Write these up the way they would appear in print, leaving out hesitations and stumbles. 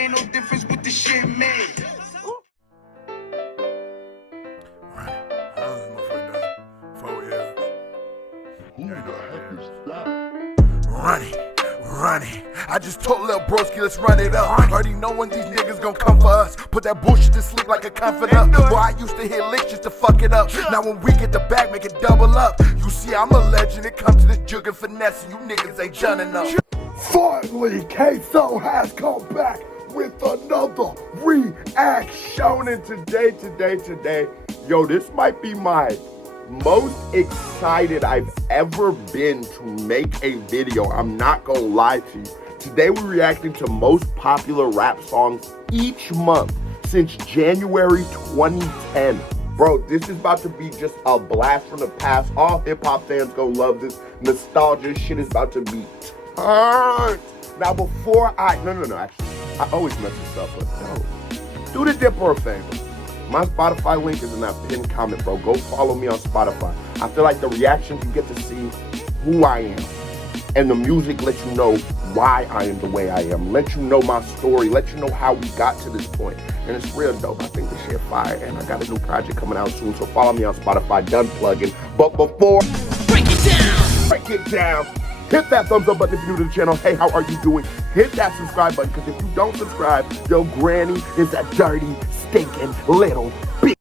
ain't no difference with the shit made. Run it. I just told Lil Broski, let's run it up. Already know when these niggas gon' come for us. Put that bullshit to sleep like a confidant. Boy, I used to hit licks just to fuck it up. Now when we get the bag, make it double up. You see, I'm a legend. It comes to this jug and finesse. You niggas ain't done enough. Finally, K-So has come back with another reaction. And today, yo, this might be my most excited I've ever been to make a video. I'm not gonna lie to you. Today we're reacting to most popular rap songs each month since January 2010. Bro, this is about to be just a blast from the past. All hip-hop fans gonna love this. Nostalgia shit is about to be turned. Now before no, actually, I always mess this up, but yo, do the Dipper a favor. My Spotify link is in that pinned comment, bro. Go follow me on Spotify. I feel like the reactions, you get to see who I am. And the music lets you know why I am the way I am. Let you know my story. Let you know how we got to this point. And it's real dope. I think this shit fire. And I got a new project coming out soon. So follow me on Spotify. Done plugging. But before... Break it down. Hit that thumbs up button if you're new to the channel. Hey, how are you doing? Hit that subscribe button. Because if you don't subscribe, your granny is a dirty, stinking little bitch.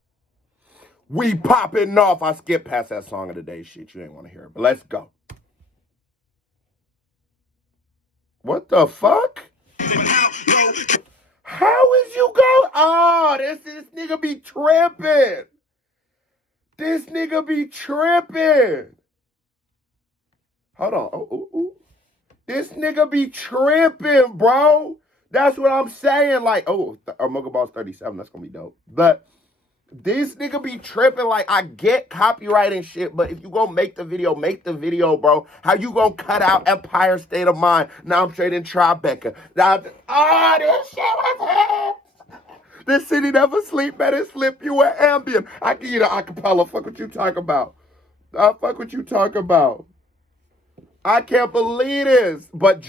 We popping off. I skipped past that song of the day. Shit, you ain't want to hear it. But let's go. What the fuck? How is you go? Oh, this nigga be tripping. This nigga be tripping. Hold on. Oh. This nigga be tripping, bro. That's what I'm saying. Like, Mugga Boss 37. That's gonna be dope. But this nigga be tripping. Like, I get copyright and shit, but if you gonna make the video, bro. How you gonna cut out Empire State of Mind? Now I'm straight in Tribeca. Now, this shit was him. This city never sleep, better slip you an Ambien. I give you the acapella. Fuck what you talk about. Fuck what you talk about. I can't believe this. But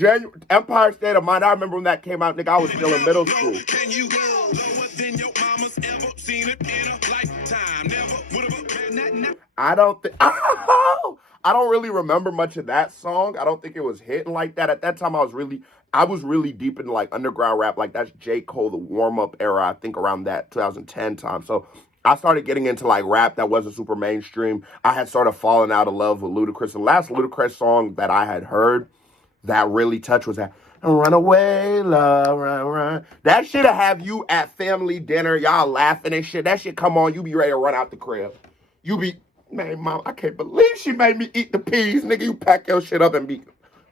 Empire State of Mind, I remember when that came out, nigga, I was still in middle school. Can you go lower than your mama's ever seen it in a lifetime? Never would have been that. I don't really remember much of that song. I don't think it was hitting like that. At that time, I was really deep into like underground rap. Like that's J. Cole, the warm-up era, I think around that 2010 time. So I started getting into like rap that wasn't super mainstream. I had sort of fallen out of love with Ludacris. The last Ludacris song that I had heard that really touched was that Run Away, Love, Run. That shit'll have you at family dinner, y'all laughing and shit. That shit come on, you be ready to run out the crib. You be, man, mom, I can't believe she made me eat the peas. Nigga, you pack your shit up and be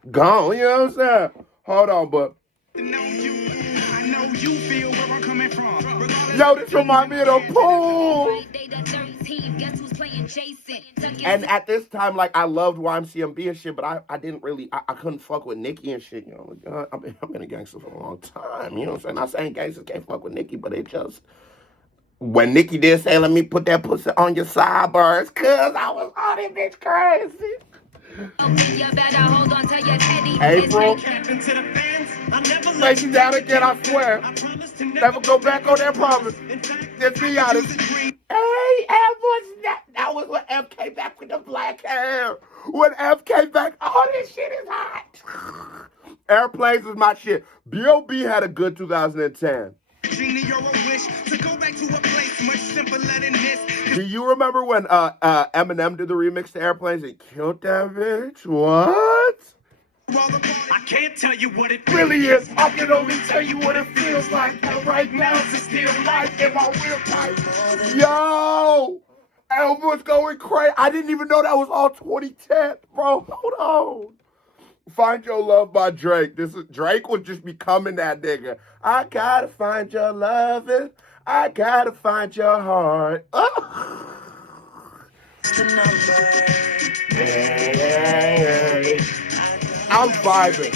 gone, you know what I'm saying? Hold on, but. I know you feel where I'm coming from. Yo, this remind me of the pool. And at this time, like, I loved YMCMB and shit, but I didn't really, I couldn't fuck with Nicki and shit, you know. Like, I've been a gangster for a long time, you know what I'm saying? Not saying gangsters can't fuck with Nicki, but it just, when Nicki did say, let me put that pussy on your sideburns, cuz I was on it, bitch, crazy. April, lay you down again, I swear. Never go back on that promise. Just be honest. Hey, that was when F came back with the black hair. When F came back, this shit is hot. Airplanes was my shit. B.O.B. had a good 2010. Do you remember when Eminem did the remix to Airplanes and killed that bitch? What? I can't tell you what it really is. I can only tell you what it feels like. And right now, it's still life in my wheelpipe. Yo! Elvis going crazy. I didn't even know that was all 2010, bro. Hold on. Find Your Love by Drake. Drake would just be coming that nigga. I gotta find your loving. I gotta find your heart. Yeah. I'm vibing.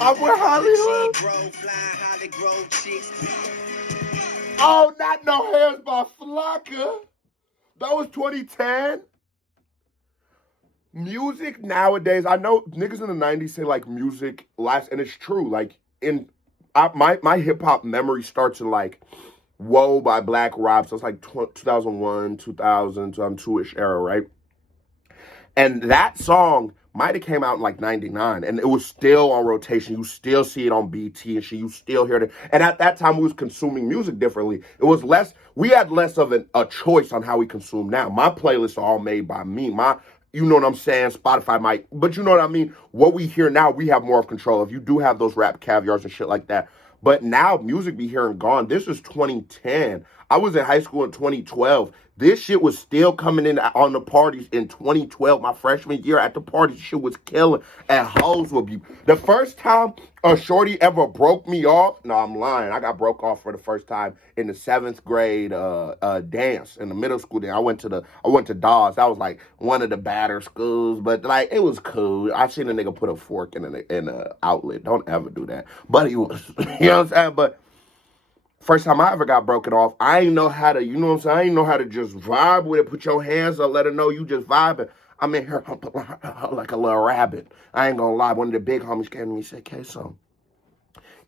I'm with Hollywood. Oh, Not No Hairs by Flocka. That was 2010. Music nowadays, I know niggas in the 90s say like music lasts, and it's true. Like in my hip hop memory starts in like Whoa by Black Rob. So it's like 2001, 2000, 2002-ish era, right? And that song might have came out in like 99 and it was still on rotation. You still see it on BT and shit. You still hear it. And at that time, we was consuming music differently. It was less, we had less of a choice on how we consume now. My playlists are all made by me. You know what I'm saying? Spotify might, but you know what I mean? What we hear now, we have more of control. If you do have those rap caviars and shit like that. But now music be here and gone. This is 2010. I was in high school in 2012. This shit was still coming in on the parties in 2012, my freshman year. At the parties, shit was killing. And hoes would be. The first time a shorty ever broke me off, no, I'm lying. I got broke off for the first time in the 7th grade dance in the middle school. Then I went to Dawes. That was like one of the badder schools, but like it was cool. I seen a nigga put a fork in an outlet. Don't ever do that. But he was, you know what I'm saying? But first time I ever got broken off, I ain't know how to, you know what I'm saying? I ain't know how to just vibe with it, put your hands up, let her know you just vibing. I'm in here like a little rabbit. I ain't gonna lie. One of the big homies came to me and said, Queso,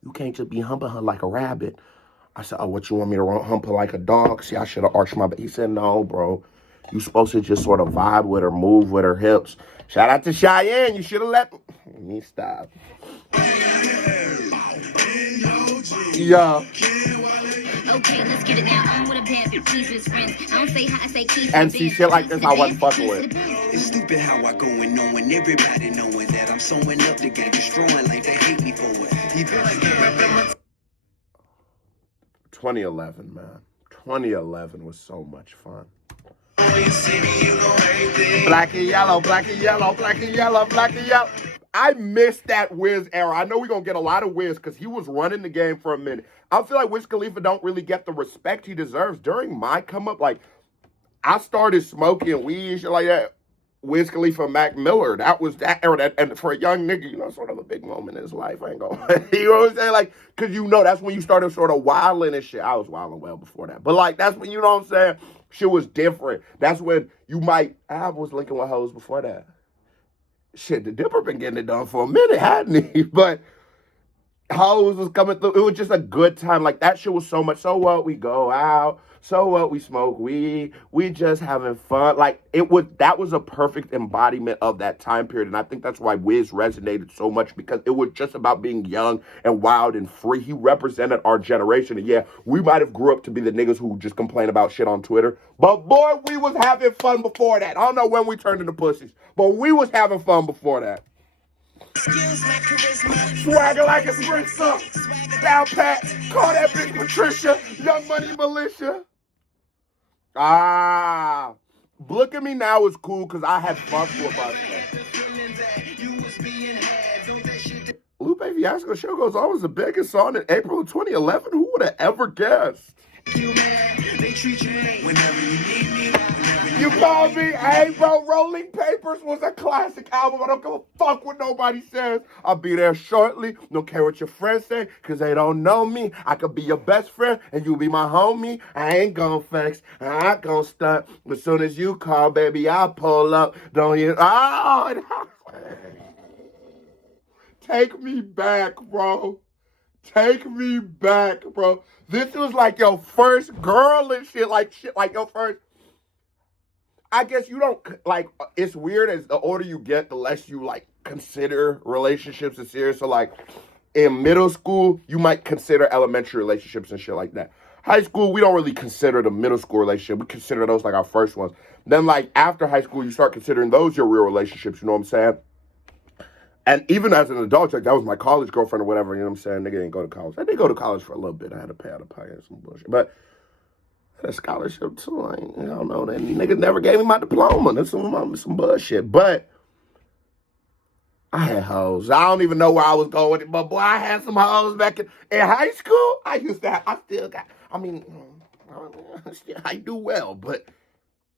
you can't just be humping her like a rabbit. I said, oh, what, you want me to hump her like a dog? See, I should have arched my back. He said, no, bro. You supposed to just sort of vibe with her, move with her hips. Shout out to Cheyenne. You should have let me stop. Yeah. Okay, let's get it now. I'm with a bad bitch, with friends. I don't say hi, I say keep And see shit like this, I wasn't fucking with. It's stupid how I go and knowing everybody knowing that I'm sewing up the game, destroying like they hate me for it. Even like 2011, man. 2011 was so much fun. Black and yellow, black and yellow, black and yellow, black and yellow. I miss that Wiz era. I know we're going to get a lot of Wiz because he was running the game for a minute. I feel like Wiz Khalifa don't really get the respect he deserves. During my come up, like, I started smoking weed and shit like that. Wiz Khalifa, Mac Miller, that was that era. And for a young nigga, you know, sort of a big moment in his life. I ain't gonna, you know what I'm saying? Like, because you know, that's when you started sort of wilding and shit. I was wilding well before that. But like, that's when, you know what I'm saying? Shit was different. That's when you might, I was linking with hoes before that. Shit, the Dipper been getting it done for a minute, hadn't he? But hoes was coming through. It was just a good time. Like, that shit was so much. So what? We go out. So what? We smoke weed. We just having fun. Like, that was a perfect embodiment of that time period. And I think that's why Wiz resonated so much, because it was just about being young and wild and free. He represented our generation. And yeah, we might have grew up to be the niggas who just complain about shit on Twitter. But boy, we was having fun before that. I don't know when we turned into pussies, but we was having fun before that. Swagger like a sprinter, down pat, call that bitch Patricia, Young Money Militia. Ah, Look at Me Now is cool because I had fun for about it. Lupe Fiasco Show Goes On was the biggest song in April of 2011. Who would have ever guessed? You call me? Hey, bro, Rolling Papers was a classic album. I don't give a fuck what nobody says. I'll be there shortly. Don't care what your friends say, because they don't know me. I could be your best friend, and you be my homie. I ain't gon' flex. I ain't gon' stunt. As soon as you call, baby, I'll pull up. Don't you? Oh, take me back, bro. Take me back, bro. This was like your first girl and shit like your first. I guess you don't, like, it's weird as the older you get, the less you, like, consider relationships as serious. So, like, in middle school, you might consider elementary relationships and shit like that. High school, we don't really consider the middle school relationship. We consider those, like, our first ones. Then, like, after high school, you start considering those your real relationships, you know what I'm saying? And even as an adult, like, that was my college girlfriend or whatever, you know what I'm saying? Nigga didn't go to college. I did go to college for a little bit. I had to pay out of pocket some bullshit. But a scholarship too. I don't know. That nigga never gave me my diploma. That's some bullshit. But I had hoes. I don't even know where I was going with it, but boy, I had some hoes back in high school. I still got, I do well, but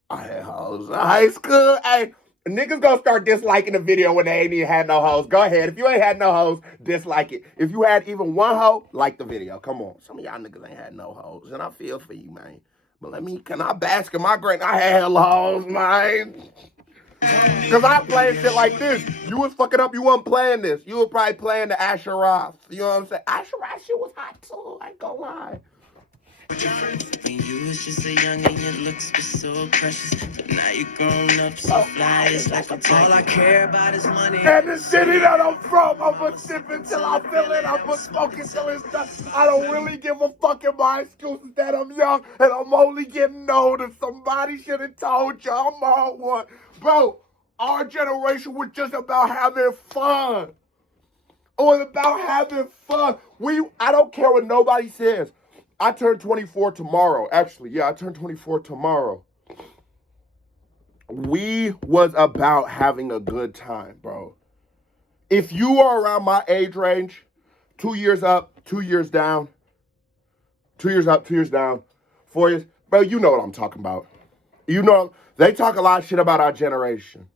I had hoes in high school. Hey, niggas gonna start disliking the video when they ain't even had no hoes. Go ahead. If you ain't had no hoes, dislike it. If you had even one hoe, like the video. Come on. Some of y'all niggas ain't had no hoes, and I feel for you, man. But can I bask in my grain? I had hoes, man. Cause I playing shit like this. You was fucking up, you wasn't playing this. You were probably playing the Asher Roth. You know what I'm saying? Asher Roth shit was hot too, I ain't gonna lie. When you was just a young and your looks were so precious. But now you grown up so fly, it's like all I care about is money. And the city that I'm from, I'ma sip until I feel it, I'ma smoke until it's done. I don't really give a fuck in my excuses that I'm young and I'm only getting older. Somebody should have told you I'm on one. Bro, our generation was just about having fun. It was about having fun. I don't care what nobody says. I turned 24 tomorrow. Actually, yeah, I turned 24 tomorrow. We was about having a good time, bro. If you are around my age range, 2 years up, 2 years down, 2 years up, 2 years down, 4 years, bro, you know what I'm talking about. You know, they talk a lot of shit about our generation.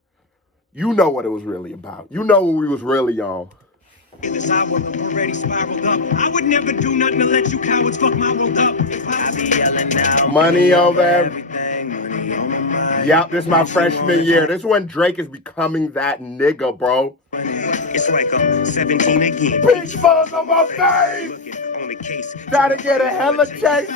You know what it was really about. You know what we was really on. This hour, I'm already spiraled up. I would never do nothing to let you cowards fuck my world up. I be yelling now. Money over everything, money on my mind. Yep, this is my freshman year. This is when Drake is becoming that nigga, bro. It's like I'm 17 again. Peach fuzz on my face. Try to get a hella chase.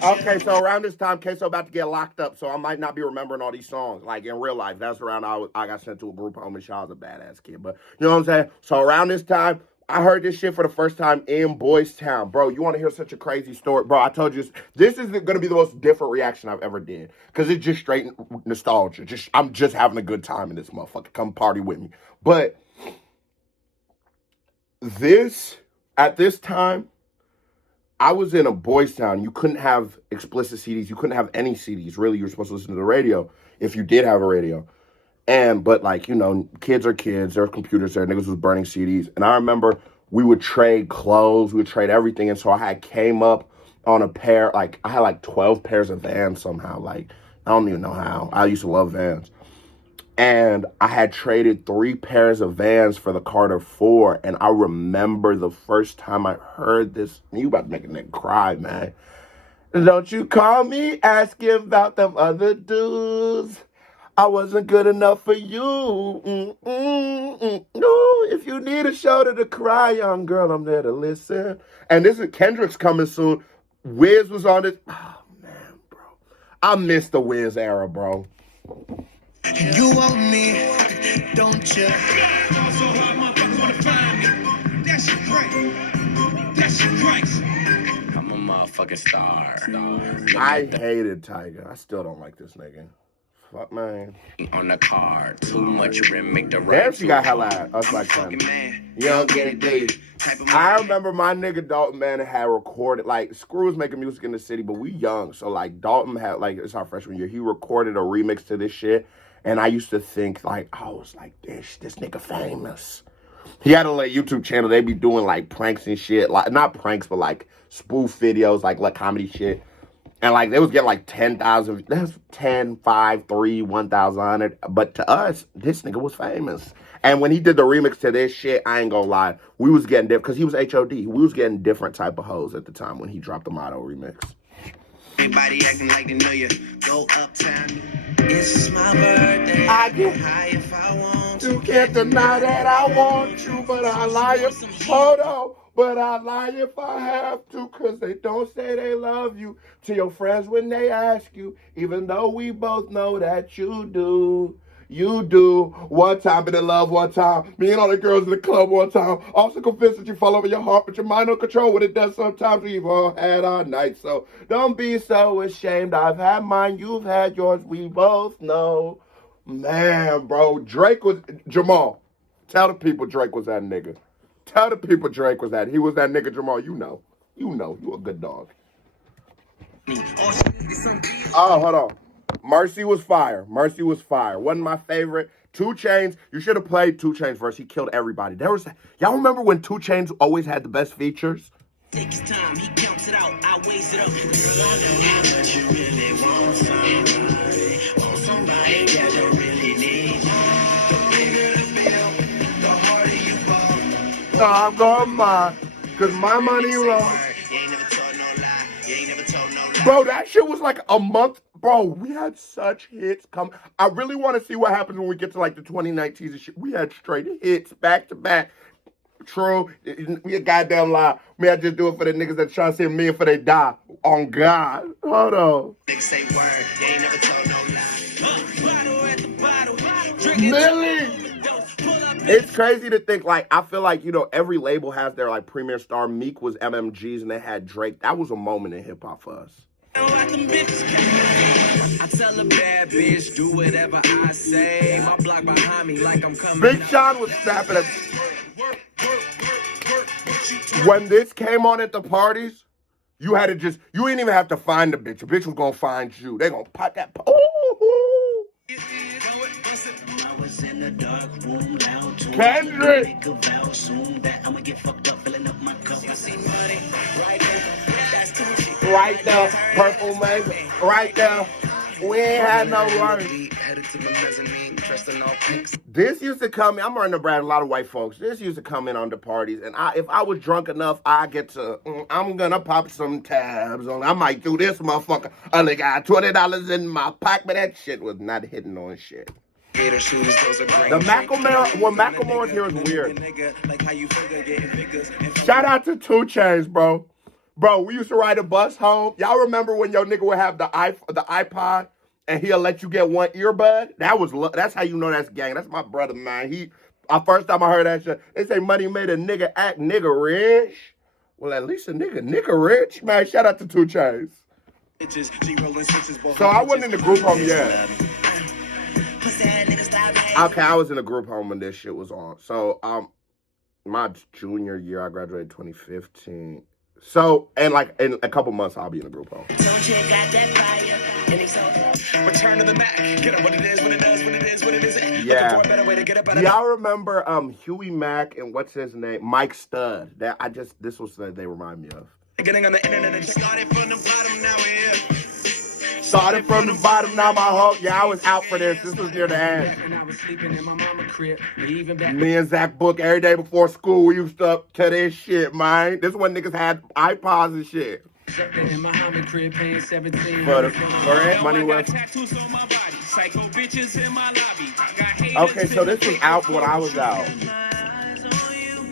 Okay, so around this time, Queso about to get locked up, so I might not be remembering all these songs. Like, in real life, that's around I got sent to a group home, and Shaw's a badass kid. But, you know what I'm saying? So around this time, I heard this shit for the first time in Boys Town. Bro, you want to hear such a crazy story? Bro, I told you, this is going to be the most different reaction I've ever did. Because it's just straight nostalgia. I'm just having a good time in this motherfucker. Come party with me. But at this time, I was in a Boys Town. You couldn't have explicit CDs. You couldn't have any CDs. Really, you were supposed to listen to the radio if you did have a radio. But like, you know, kids are kids. There were computers there. Niggas was burning CDs. And I remember we would trade clothes. We would trade everything. And so I came up on a pair. Like, I had like 12 pairs of Vans somehow. Like, I don't even know how. I used to love Vans. And I had traded 3 pairs of Vans for the Carter 4. And I remember the first time I heard this. You about to make a nigga cry, man. Don't you call me asking about them other dudes. I wasn't good enough for you. No, if you need a shoulder to cry, young girl, I'm there to listen. And this is Kendrick's coming soon. Wiz was on it. Oh, man, bro. I miss the Wiz era, bro. You want me, don't you? That shit great. That shit great. I'm a motherfucking star. I hated Tiger. I still don't like this nigga. Fuck, man. On the car, too much rim, make the damn, she got hella ass. Us like time. You don't get it, dude. I remember my nigga Dalton, man, had recorded, like, Screw was making music in the city, but we young. So, like, Dalton had, like, it's our freshman year. He recorded a remix to this shit. And I used to think, like, I was like, this nigga famous. He had a like, YouTube channel. They be doing, like, pranks and shit. Like, not pranks, but, like, spoof videos, like comedy shit. And, like, they was getting, like, 10,000. That's 10, 5, 3, 1,000. But to us, this nigga was famous. And when he did the remix to this shit, I ain't gonna lie, we was getting different. Because he was HOD. We was getting different type of hoes at the time when he dropped the Motto remix. Everybody acting like they know you. Go uptown. It's my birthday. I get high if I want to. You can't deny that I want you, but I lie if, hold on, but I lie if I have to, cause they don't say they love you to your friends when they ask you, even though we both know that you do. You do. One time been in love, one time. Me and all the girls in the club one time. Also convinced that you fall over your heart, but your mind don't control what it does sometimes. We've all had our nights, so don't be so ashamed. I've had mine, you've had yours, we both know. Man, bro, Drake was, Jamal, tell the people Drake was that nigga. Tell the people Drake was that. He was that nigga, Jamal. You know, you a good dog. Oh, hold on. Mercy was fire. Mercy was fire. Wasn't my favorite. 2 Chainz. You should have played 2 Chainz verse. He killed everybody. Y'all remember when 2 Chainz always had the best features? Take his time, he counts it out, I waste it up. Girl, I know how much you really want somebody. Want somebody that don't really need you. The bigger the bill, the harder you fall. I'm going mine, cause my money long. You ain't never told no lie. You ain't never told no lie. Bro, that shit was like a month Bro, we had such hits come. I really want to see what happens when we get to like the 2019s and shit. We had straight hits back to back. True, we a goddamn lie. May I just do it for the niggas that try to see me before they die. On God. Hold on. Niggas say word, you ain't never told no lie. Bottle at the bottle, Millie! It's crazy to think, like, I feel like, you know, every label has their, like, premier star. Meek was MMG's and they had Drake. That was a moment in hip-hop for us. I tell a bad bitch, do whatever I say. My block behind me like I'm coming. Big Sean was snapping at... When this came on at the parties, you had to just... You didn't even have to find the bitch. The bitch was gonna find you. They gonna pop that... Ooh. Kendrick! Right there, purple mango, right there. We ain't had no worries. This used to come in, I'm running around a lot of white folks. This used to come in on the parties, and if I was drunk enough, I get to, I'm gonna pop some tabs on. I might do this, motherfucker. I only got $20 in my pocket, but that shit was not hitting on shit. The Macklemore, when Macklemore's here is weird. Shout out to 2 Chainz, bro. Bro, we used to ride a bus home. Y'all remember when your nigga would have the iPod and he'll let you get one earbud? That's how you know that's gang. That's my brother, man. First time I heard that shit, they say money made a nigga act nigga rich. Well, at least a nigga rich. Man, shout out to 2 Chainz. So I wasn't in the group home yet. Okay, I was in a group home when this shit was on. So, my junior year, I graduated 2015. So, and like in a couple months, I'll be in a group home. Return to the Mac. Get up what it is, what it does, what it is, what it isn't. Yeah. Do y'all remember Huey Mack and what's his name? Mike Stud. This was what they remind me of. Getting on the internet and started from the bottom, now we're here. Started from the bottom, now my whole... Yeah, I was out for this. This was near the end. And I was sleeping in my mama crib. Me and Zach Book, every day before school, we used to tell this shit, man. This is when niggas had iPods and shit. In my homie crib, paying 17. For rent, money was... Okay, so this was out when I was out.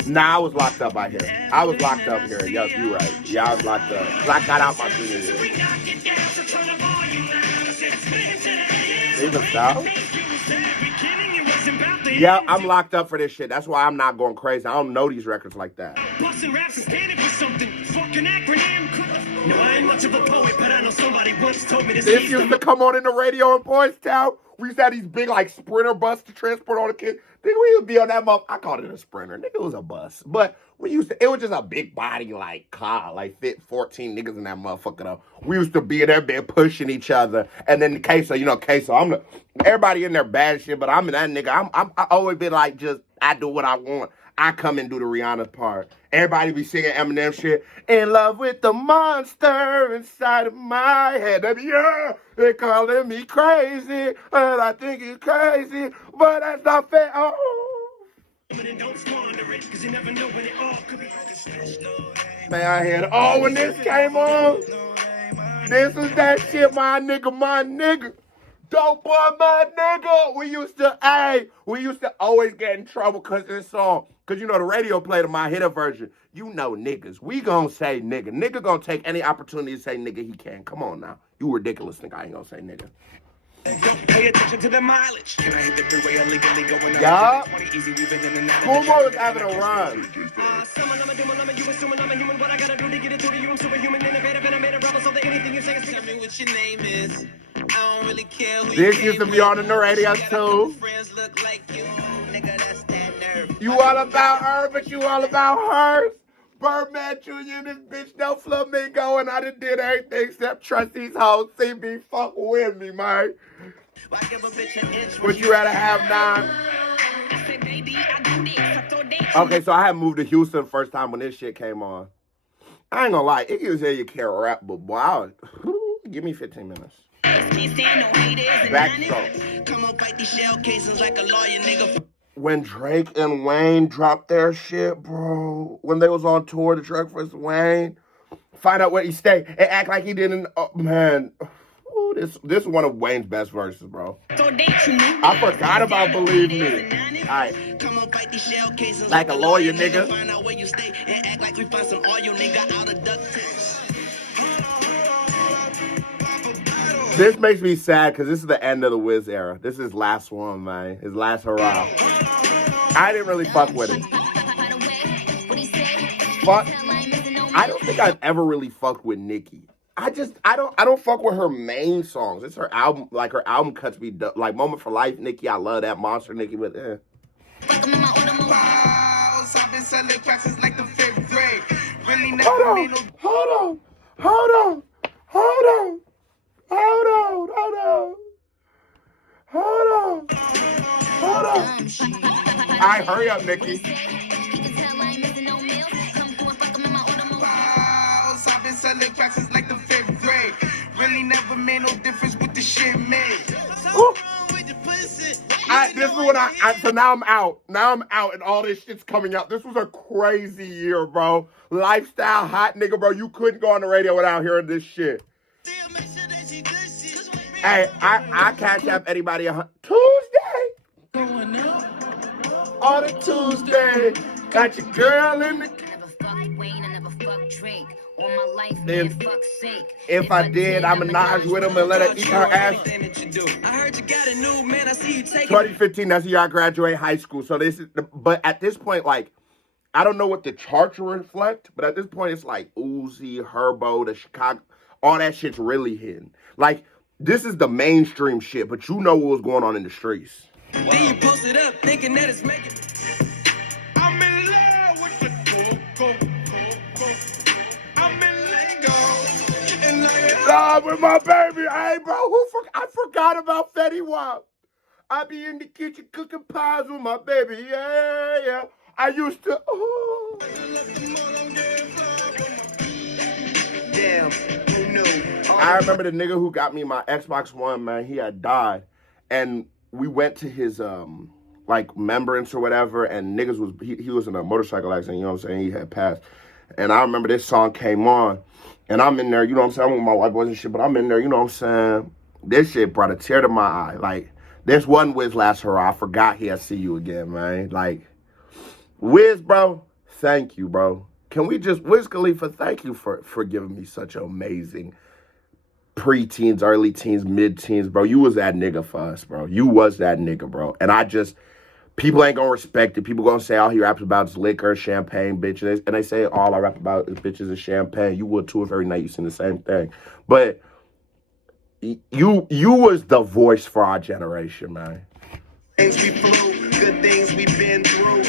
Nah, I was locked up out here. I was locked up here. Yup, you right. Yeah, I was locked up. I got out my junior year. Even South? Yeah, I'm locked up for this shit. That's why I'm not going crazy. I don't know these records like that. No, I ain't much of a poet, but I know somebody once told me this. This used to come on in the radio in Boys Town. We used to have these big, like, sprinter bus to transport all the kids. Nigga, we would be on that I called it a sprinter. Nigga, it was a bus. But it was just a big body, like, car. Like, fit 14 niggas in that motherfucker, though. We used to be in there bed pushing each other. And then Queso, everybody in there bad shit, but I'm in that nigga. I always been like, I do what I want. I come and do the Rihanna part. Everybody be singing Eminem shit. In love with the monster inside of my head. Yeah, they calling me crazy, and I think it's crazy, but that's not fair. Oh. Man, I had when this came on. This was that shit, my nigga. Dope boy, my nigga. We used to always get in trouble because of this song. Because, the radio played my hitter version. Niggas. We gonna say nigga. Nigga gonna take any opportunity to say nigga he can. Come on now. You ridiculous, nigga. I ain't gonna say nigga. Don't pay attention to the mileage. Can I hit the freeway illegally going yeah. Kumo was having a run. This used to be on in the radio too. You all about her, but you all about hers. Birdman Jr. this bitch no flamingo, and I done did everything except trust these hoes. See me fuck with me, man. Would you rather have 9? Okay, so I had moved to Houston the first time when this shit came on. I ain't gonna lie, it gives you can't rap, but boy, give me 15 minutes. Back come on, fight these shell cases like a lawyer, nigga. When Drake and Wayne dropped their shit, bro. When they was on tour, the Drake vs. Wayne. Find out where he stayed and act like he didn't. Oh, man. Ooh, This is one of Wayne's best verses, bro. I forgot about Believe Me. Alright. Like a lawyer, nigga. This makes me sad because this is the end of the Wiz era. This is his last one, man. His last hurrah. I didn't really fuck with it. Fuck. I don't think I've ever really fucked with Nicki. I don't fuck with her main songs. It's her album, like her album cuts me like Moment for Life, Nicki. I love that Monster Nicki, but Hold on. Alright, hurry up, Nicki. Selling classes like the 5th grade. Really never made no difference with the shit made. This is when so now I'm out. Now I'm out and all this shit's coming out. This was a crazy year, bro. Lifestyle, hot nigga, bro. You couldn't go on the radio without hearing this shit. Hey, I catch up anybody Tuesday. On a Tuesday. Got your girl in the... If I did, I'ma Minaj with him and let her eat her ass. 2015, that's the year I graduated high school. So this is, but at this point, like, I don't know what the charts reflect, but at this point, it's like Uzi, Herbo, the Chicago, all that shit's really hidden. Like, this is the mainstream shit, but you know what was going on in the streets. Then you post it up, thinking that it's making. I'm in love with the go. Love with my baby. Hey, bro, I forgot about Fetty Wap. I be in the kitchen cooking pies with my baby. Yeah. I used to. Ooh. Damn, who knew? I remember the nigga who got me my Xbox One, man. He had died, and we went to his like remembrance or whatever, and niggas was he was in a motorcycle accident. You know what I'm saying? He had passed, and I remember this song came on. And I'm in there, you know what I'm saying? I'm with my white boys and shit, but I'm in there, you know what I'm saying? This shit brought a tear to my eye. Like, this one Wiz last hurrah. I forgot he had See You Again, man. Like, Wiz, bro, thank you, bro. Can we just, Wiz Khalifa, thank you for giving me such amazing pre-teens, early teens, mid-teens, bro. You was that nigga for us, bro. You was that nigga, bro. And people ain't gonna respect it. People gonna say all he raps about is liquor, champagne, bitches. And they say all I rap about is bitches and champagne. You would too if every night you sing the same thing. But you was the voice for our generation, man. Things we flew, good things we been through.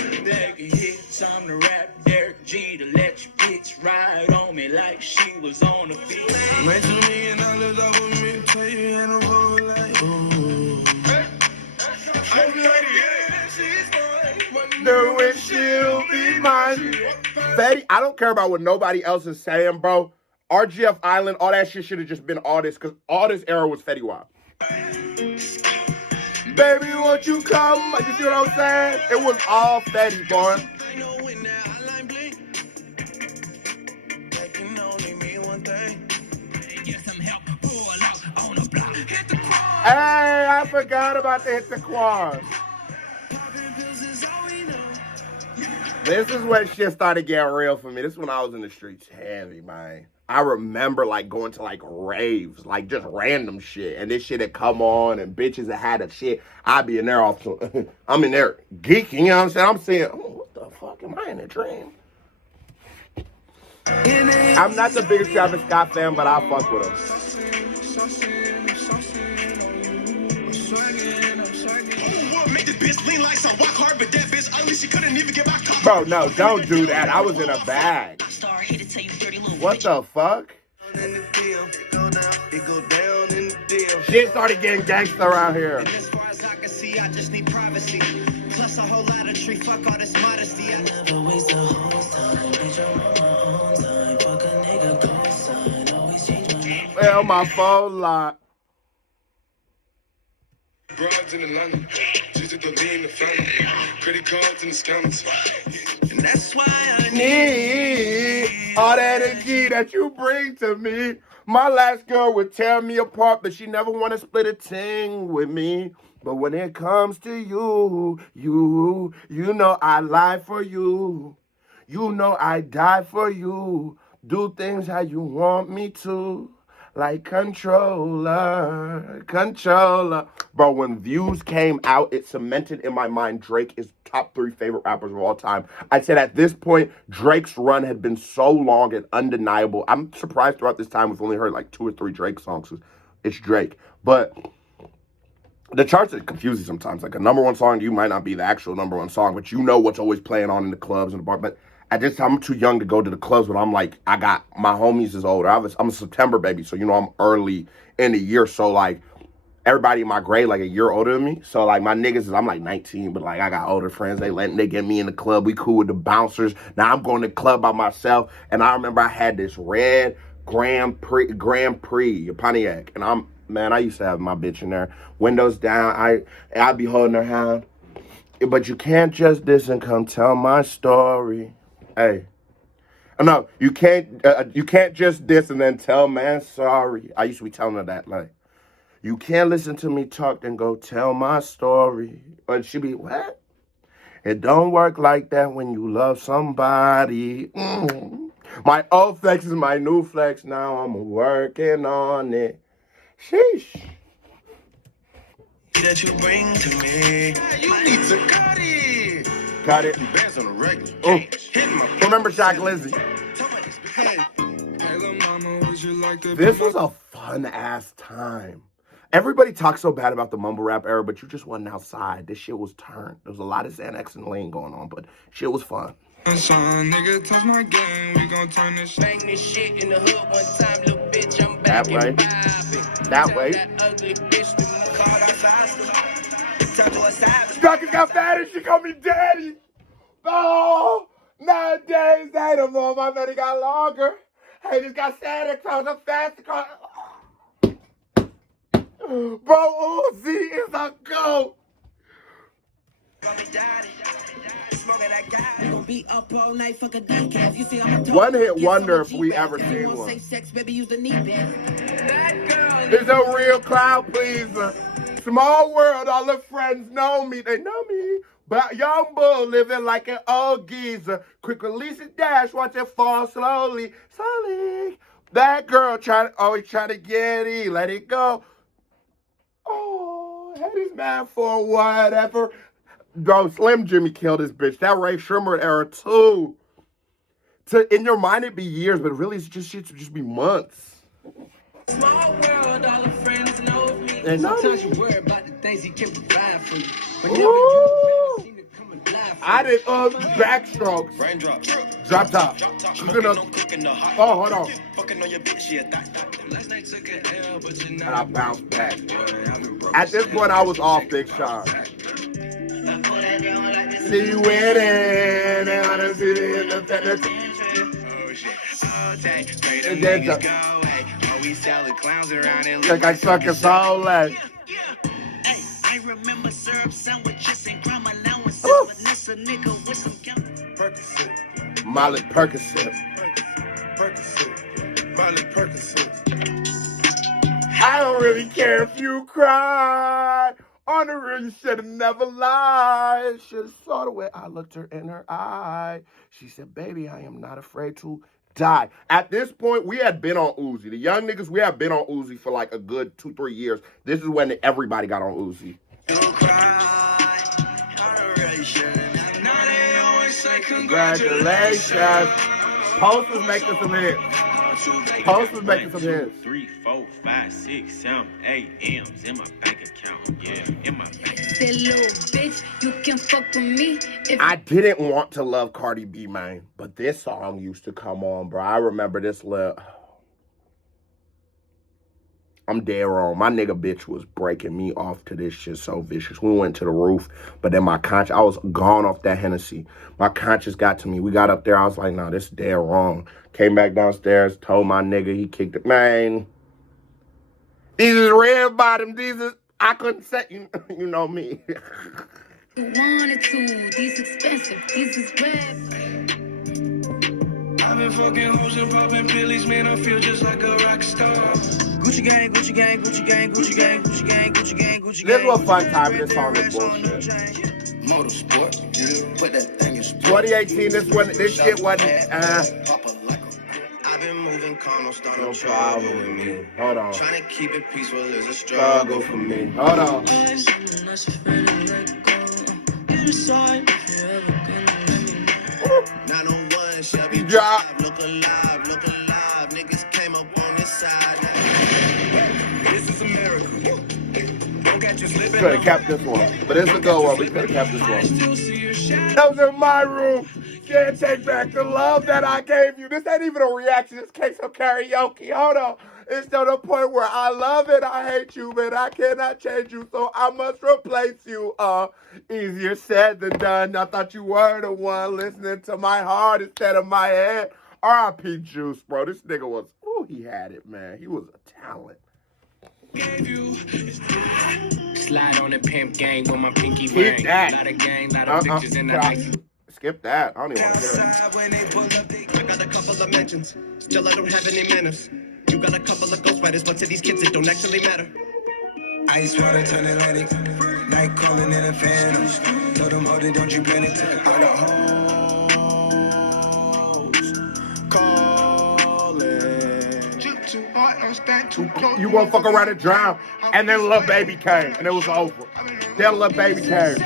Time to rap Derek G to let your bitch ride on me like she was on the field. Wait to me and all of that with me, tell you in a whole life. I'm like, know it, she'll be mine. Fetty, I don't care about what nobody else is saying, bro. RGF Island, all that shit should have just been all this, because all this era was Fetty Wap. Baby, won't you come? You see what I'm saying? It was all Fetty, boy. Hey, I forgot about the Hit the Quad. This is when shit started getting real for me. This is when I was in the streets heavy, man. I remember, like, going to, like, raves, like, just random shit. And this shit had come on, and bitches that had a shit. I'd be in there I'm in there geeking, you know what I'm saying? I'm saying, oh, what the fuck? Am I in a dream? I'm not the biggest Travis Scott fan, but I fuck with him. Bro, no, don't do that. I was in a bag. What the fuck? Shit started getting gangster around here. As far as I can see, I just need privacy. Plus a whole lot of tree. Fuck all this modesty. I never waste a whole time. Bitch, I'm on my own time. Fuck a nigga, co-sign. Always change my name. Well, my phone locked. Broads in Atlanta, just to lean the family, credit cards and the scammers. And that's why I Need all that energy that you bring to me. My last girl would tear me apart, but she never wanna split a ting with me. But when it comes to you know I lie for you. You know I die for you. Do things how you want me to. Like controller. Bro, when Views came out, it cemented in my mind Drake is top 3 favorite rappers of all time. I said at this point, Drake's run had been so long and undeniable. I'm surprised throughout this time we've only heard like 2 or 3 Drake songs. It's Drake. But the charts are confusing sometimes. Like a number 1 song, you might not be the actual number 1 song, but you know what's always playing on in the clubs and the bar. But at this time, I'm too young to go to the clubs, but I'm like, I got, my homies is older. I'm a September baby, so, you know, I'm early in the year. So, like, everybody in my grade, like, a year older than me. So, like, my niggas I'm, like, 19, but, like, I got older friends. They get me in the club. We cool with the bouncers. Now, I'm going to the club by myself, and I remember I had this red Grand Prix Pontiac, and I used to have my bitch in there. Windows down, I'd be holding her hand. But you can't just diss and come tell my story. Hey, no, you can't just diss and then tell man sorry. I used to be telling her that, like, you can't listen to me talk and go tell my story. But she'd be, what? It don't work like that when you love somebody. My old flex is my new flex. Now I'm working on it. Sheesh. That you bring to me. You need to cut it. Got it. Bands on the regular. Oh, Hit my remember Shock Lizzie? Hey. This was a fun ass time. Everybody talks so bad about the Mumble Rap era, but you just wasn't outside. This shit was turned. There was a lot of Xanax and Lane going on, but shit was fun. Nigga, touch my game. We gon' turn this shit. Bang this shit in the hood one time, little bitch. I'm back That way. and vibing. That way. That ugly bitch to me called her faster. Tell her what's happening. Stucky got fat and she called me daddy. Oh, nowadays ain't no more. My money got longer. Hey, just got Santa Claus. I'm fast. Bro, Uzi is a goat. One hit wonder if we ever seen one. It's a real crowd pleaser. Small world, all the friends know me. They know me. But young bull living like an old geezer. Quick release and dash, watch it fall slowly. Slowly. That girl always trying to get in. Let it go. Oh, head is mad for whatever. Bro, Slim Jimmy killed this bitch. That Ray Sherman era too. In your mind it'd be years, but really it's just shit to just be months. Small world, all the friends know me. They know Sometimes me. you worry about the things he can provide for you. But Ooh. never you seem to come and lie for I you. did backstrokes. Raindrop. Drop top. Cooking up. Oh, hold on. Fucking on your bitch, yeah, that. Last night took an L, but you And I bounced back. At this point I was off Big Sean. See you winning, and I done see the independence. Oh shit. All day, straight up And then niggas the- go away. Always selling clowns around it. Like I suck a soul like. Hey, I remember syrup sandwiches and crime allowances. Ooh. Vanessa nigga with some Percocet. Molly Percocet. Molly Percocet. I don't really care if you cry. On the real, you should have never lied. Should have saw the way I looked her in her eye. She said, baby, I am not afraid to die. At this point, we had been on Uzi. The young niggas, we had been on Uzi for like a good 2-3 years. This is when everybody got on Uzi. Congratulations. Post was making some hits. Post was making some hits. 3, 4, 5, 6, 7, 8 M's in my bank account. Yeah, in my bank. That little bitch, you can fuck with me if I didn't want to love Cardi B, man, but this song used to come on, bro. I remember this little... I'm dead wrong. My nigga bitch was breaking me off to this shit so vicious. We went to the roof, but then my conscience, I was gone off that Hennessy. My conscience got to me. We got up there. I was like, nah, this is dead wrong. Came back downstairs, told my nigga, he kicked it. Man, these is red bottom. These is, I couldn't say, you know me. you wanted to. These expensive, these is red. I've been been fucking hoes and popping pillies, man, I feel just like a rock star. Gucci gang, Gucci gang, Gucci gang, Gucci gang, Gucci gang, Gucci gang, Gucci gang. This was a fun time, and this song is bullshit. Motorsport, put that thing in sport. 2018, this shit wasn't, I've been moving calm, no start no problem with me. Hold on. Trying to keep it peaceful is a Struggle for me. Hold on. He dropped. Look alive, niggas came up on this side. This is America. Don't catch you slipping. Could have kept this one, but it's a good one. We could have kept this one. That was in my room. Can't take back the love that I gave you. This ain't even a reaction. This case of karaoke. Hold on. It's to the point where I love it, I hate you, but I cannot change you, so I must replace you. Easier said than done. I thought you were the one listening to my heart instead of my head. R.I.P. Juice, bro. This nigga was, ooh, he had it, man. He was a talent. Slide on the pimp gang with my pinky Skip ring. that. Lot of gang, lot of bitches in the ice. Skip that. I don't even want to hear it. When they pull up, I got a couple of mentions. Still, I don't have any manners. You got a couple of ghostwriters, but to these kids, it don't actually matter. Ice water turn Atlantic. Night calling in a phantom. Tell them, hold it, don't you panic. Took all the hoes. Calling. Too hard, I'm staying too close. You won't fuck around and drown. And then Lil Baby came, and it was over. Then Lil Baby came.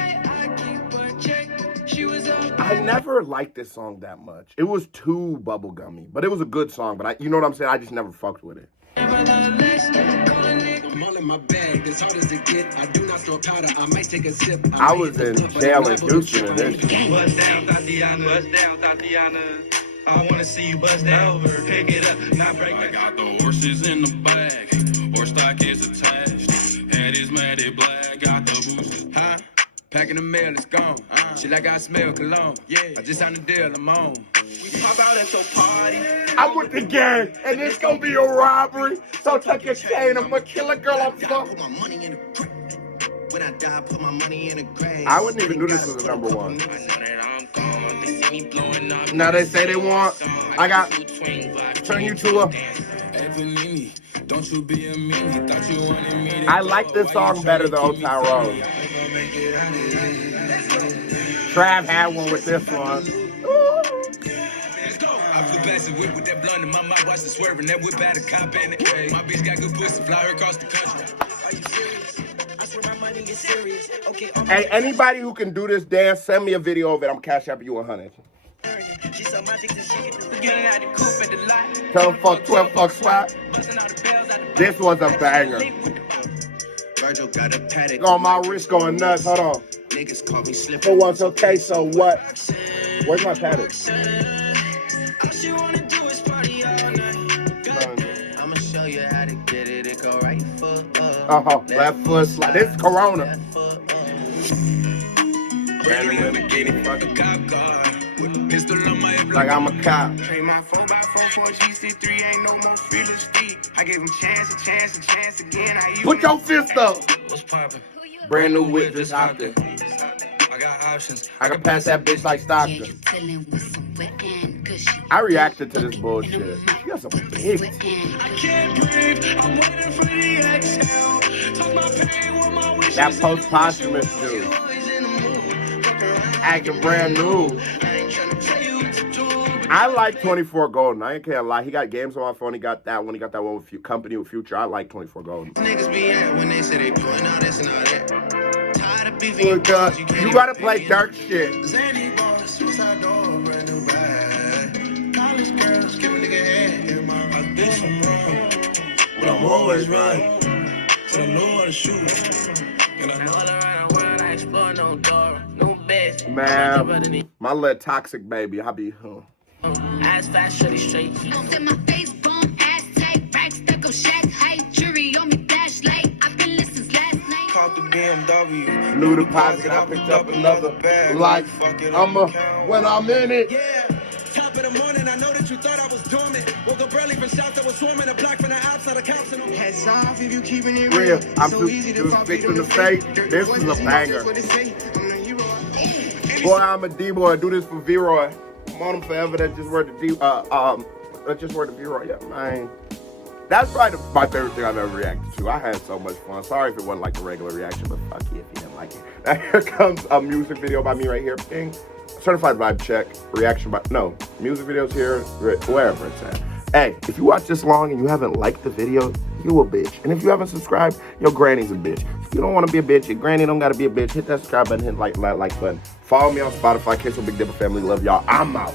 I never liked this song that much. It was too bubblegummy, but it was a good song. But you know what I'm saying? I just never fucked with it. I'm all in my bag, as hard as it get. I do not store powder, I might take a sip. I was in jail in Houston and this. Bust down, Tatiana. Bust down, Tatiana. I wanna see you bust down. Pick it up, not break it. I got the horses in the bag. Horse stock is attached. Head is matted black. Got the boosters. Huh? Packing the mail, it's gone. She like I smell cologne. Yeah, I just signed a deal, I'm on. We pop out at your party. I'm with the gang, and it's gonna be a robbery. So tuck your chain, I'm gonna kill a girl I'm fucking. Put my money in the grave. When I die, put my money in the grave. I wouldn't even do this as a number one. I know that I'm gone. They see me blowing up. Now they say they want. I got turn you to a. Evanini, don't you be a meanie. Thought you wanted me to I like this song better than Old Town Road. Trav had one with this one. I flew past the whip with that blunt in my mouth, watched it swerving, that whip had a cop in it. Hey, my bitch got good pussy, fly her across the country. Are you serious? I swear my money is serious. Okay, Hey, anybody who can do this dance, send me a video of it. I'm cash apping you 100. she suck my dick and she get the Getting out the coupe at the lot. Tell them fuck 12 fuck swap. Busting all the bells out the This was a banger. Virgil got a paddock. On my wrist going nuts. Hold on. Niggas call me For slipping. once, okay, so what? Where's my paddock? All she wanna do is party all night. I'ma show you how to get it. It go right foot up. Left foot slide. This is Corona. Left foot up. Brand new Lamborghini, fucking cop car. With a pistol on my hip Like I'm a cop. Trade my 4x4 GC3, ain't no more feelings deep. I gave him chance again. Put your fist up. What's poppin'? Brand new whip just hopped in. I got options. I can pass that bitch like Stockton. I reacted to this bullshit. She got some big. I can't breathe, I'm waiting for the exhale. Talk my pain with my wishes. That post-posthumous dude. Acting brand new. I like 24 Golden. I ain't can't lie. He got games on my phone. He got that one. He got that one with Company with Future. I like 24 Golden. Niggas be at when they say they doing all this and all that. Tired of beefing. Look, you gotta play dirt shit. Zanny boss, suicide door, brand new bag. College girls, give a nigga head. I did some wrong, but I'm always right. So I know how to shoot. And I know all around the world, I explore no door, no bed. Man, my little toxic baby. I be, Ass fast, shorty straight. Look at my face, bone, ass tight, racks that go shack height, jury on me, flashlight. I've been listening last night. caught the BMW. new deposit. I picked up another life. When I'm in it. Yeah. Top of the morning, I know that you thought I was dormant. Woke up early for shots that was swarming the block from the outside of cops. Heads off if you keeping it Real. I'm so too easy to fall stick feet to on the the fake. fake. This is a banger. What they say. I'm the hero. Boy, I'm a D-boy. Do this for V-Roy. I'm on them forever. That's just where the B-roll. Yeah, man. That's probably my favorite thing I've ever reacted to. I had so much fun. Sorry if it wasn't like a regular reaction, but fuck you if you didn't like it. Now here comes a music video by me right here. Bing. Certified vibe check. Reaction by, no, music videos here, wherever it's at. Hey, if you watch this long and you haven't liked the video, you a bitch. And if you haven't subscribed, your granny's a bitch. If you don't want to be a bitch, your granny don't gotta be a bitch. Hit that subscribe button, hit like button. Follow me on Spotify, Kiss with Big Dipper Family. Love y'all. I'm out.